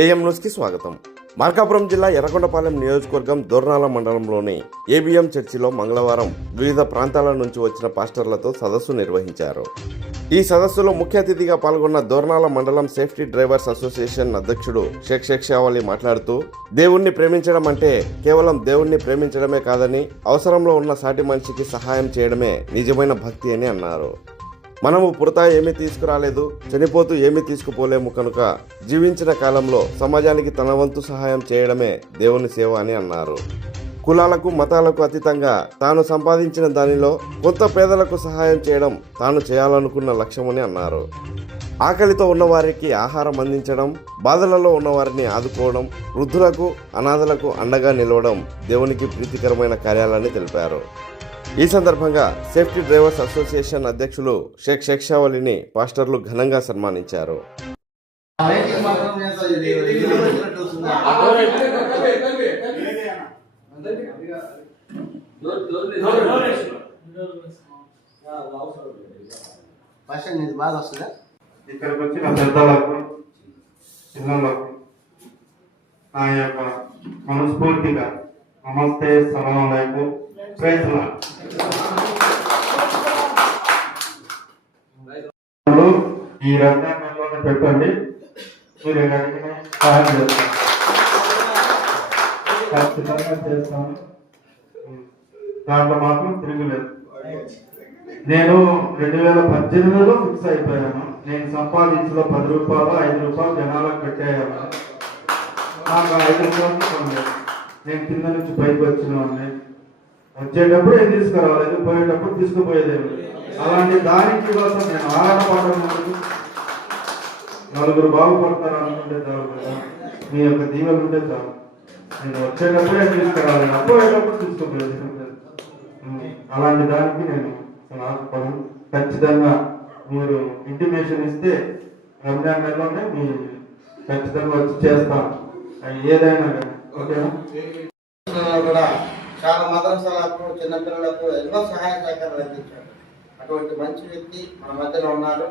AM న్యూస్కి స్వాగతం. మార్కాపురం జిల్లా ఎర్రగొండపాలెం నియోజకవర్గం దోర్నాల మండలంలోని ఏబిఎం చర్చిలో మంగళవారం వివిధ ప్రాంతాల నుంచి వచ్చిన పాస్టర్లతో సదస్సు నిర్వహించారు. ఈ సదస్సులో ముఖ్య అతిథిగా పాల్గొన్న దోర్నాల మండలం సేఫ్టీ డ్రైవర్స్ అసోసియేషన్ అధ్యక్షుడు షేక్ షేక్ షావలి మాట్లాడుతూ దేవుణ్ణి ప్రేమించడం అంటే కేవలం దేవుణ్ణి ప్రేమించడమే కాదని అవసరంలో ఉన్న సాటి మనిషికి సహాయం చేయడమే నిజమైన భక్తి అని అన్నారు. మనము పుడతా ఏమీ తీసుకురాలేదు చనిపోతూ ఏమీ తీసుకుపోలేము కనుక జీవించిన కాలంలో సమాజానికి తన వంతు సహాయం చేయడమే దేవుని సేవ అని అన్నారు. కులాలకు మతాలకు అతీతంగా తాను సంపాదించిన దానిలో కొంత పేదలకు సహాయం చేయడం తాను చేయాలనుకున్న లక్ష్యమని అన్నారు. ఆకలితో ఉన్నవారికి ఆహారం అందించడం బాధలలో ఉన్నవారిని ఆదుకోవడం వృద్ధులకు అనాథలకు అండగా నిలవడం దేవునికి ప్రీతికరమైన కార్యాలని తెలిపారు. ఈ సందర్భంగా సేఫ్టీ డ్రైవర్స్ అసోసియేషన్ అధ్యక్షులు షేక్ షేక్షావలిని పాస్టర్లు ఘనంగా సన్మానించారు. ఇక్కడికి వచ్చిన పెద్దలకు పిల్లలకు నా యొక్క మనస్ఫూర్తిగా నమస్తే సలాం వైపు ప్రైజ్లా ఈ రంగాన్ని పెట్టండి. మీరు అడిగిన సహాయం చేస్తాను ఖచ్చితంగా చేస్తాను. దాంట్లో మాత్రం తిరగలేదు. నేను రెండు వేల పద్దెనిమిదిలో ఫిక్స్ అయిపోయాను. నేను సంపాదించిన పది రూపాయలు ఐదు రూపాయలు జనాలకు కట్టేయాను నాకు ఐదు రూపాయలు నేను కింద నుంచి పైకి వచ్చిన వాడిని. వచ్చేటప్పుడు ఏం తీసుకురావాలి పోయేటప్పుడు తీసుకుపోయేదేమి అలాంటి దానికి కోసం నేను ఆరాటపడడం నలుగురు బాగుపడతారు అనుకుంటే చాలు కదా మీ యొక్క దీవెలు ఉంటే చాలు నేను వచ్చేటప్పుడు ఏం తీసుకురావాలి పోయేటప్పుడు తీసుకుపోయేది అలాంటి దానికి నేను ఆశపడను ఖచ్చితంగా మీరు ఇంటిమేషన్ ఇస్తే రంజాన్ నెలలోనే మీ ఖచ్చితంగా వచ్చి చేస్తాను ఏదైనా కానీ ఓకేనా కూడా చాలా మదరసాలకు చిన్నపిల్లలకు ఎన్నో సహాయ సహకారాలు అందించాడు. అటువంటి మంచి వ్యక్తి మన మధ్యలో ఉన్నారు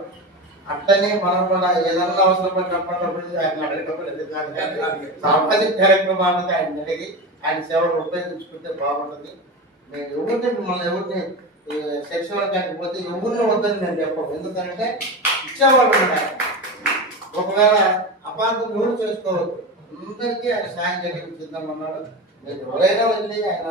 అట్లనే మనం కూడా ఏదన్నా అవసరం పడినప్పుడు ఆయన అడిగినప్పుడు ఎందుకు కాదు. సామాజిక ఆయన అడిగి ఆయన సేవలు ఉపయోగించుకుంటే బాగుంటుంది. నేను ఎవరిని మిమ్మల్ని ఎవరిని సెక్షువల్ కానీ పోతే ఎవరిని వద్దని నేను చెప్పాను. ఎందుకంటే ఇచ్చేవాళ్ళు ఉన్నారు ఒకవేళ అపార్థం ఎవరు చేసుకోవద్దు. అందరికీ ఆయన సాయం చేయడానికి సిద్ధమన్నాడు మీరు ఎవరైనా వెళ్ళి ఆయన